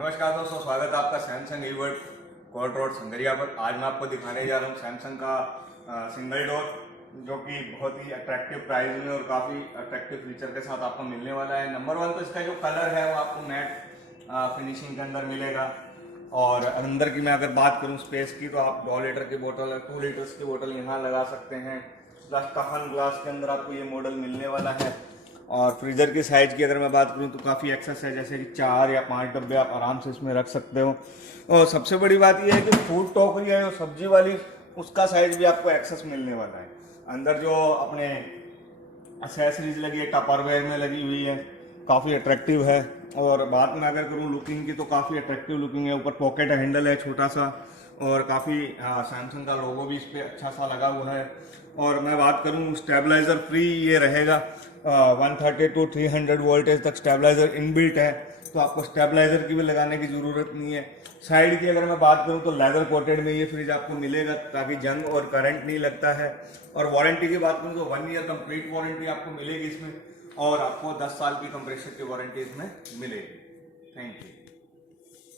नमस्कार दोस्तों, स्वागत है आपका सैमसंग ईवर्ड कोर्ट रोड संगरिया पर। आज मैं आपको दिखाने जा रहा हूँ सैमसंग का सिंगल डोर, जो कि बहुत ही अट्रैक्टिव प्राइस में और काफ़ी अट्रैक्टिव फीचर के साथ आपको मिलने वाला है। नंबर वन तो इसका जो कलर है वो आपको मैट फिनिशिंग के अंदर मिलेगा। और अंदर की मैं अगर बात करूँ स्पेस की, तो आप 2 लीटर की बोतल 2 लीटर्स की बोतल यहाँ लगा सकते हैं। प्लस टफन ग्लास के अंदर आपको ये मॉडल मिलने वाला है। और फ्रीजर की साइज की अगर मैं बात करूं तो काफ़ी एक्सेस है, जैसे कि 4 या 5 डब्बे आप आराम से इसमें रख सकते हो। और सबसे बड़ी बात यह है कि फूड टोकरी है जो सब्जी वाली, उसका साइज भी आपको एक्सेस मिलने वाला है। अंदर जो अपने एक्सेसरीज लगी है टपरवेयर में लगी हुई है, काफ़ी अट्रैक्टिव है। और बात में अगर करूँ लुकिंग की, तो काफ़ी अट्रैक्टिव लुकिंग है। ऊपर पॉकेट हैंडल है छोटा सा, और काफ़ी सैमसंग का लोगो भी इस पर अच्छा सा लगा हुआ है। और मैं बात करूँ स्टेबलाइजर फ्री ये रहेगा। 130 to 300 वोल्टेज तक स्टेबलाइजर इनबिल्ट है, तो आपको स्टेबलाइजर की भी लगाने की ज़रूरत नहीं है। साइड की अगर मैं बात करूं तो लेदर कोटेड में ये फ्रिज आपको मिलेगा, ताकि जंग और करंट नहीं लगता है। और वारंटी की बात करूं तो 1 ईयर कंप्लीट वारंटी आपको मिलेगी इसमें, और आपको 10 साल की कंप्रेसर की वारंटी इसमें मिलेगी। Thank you.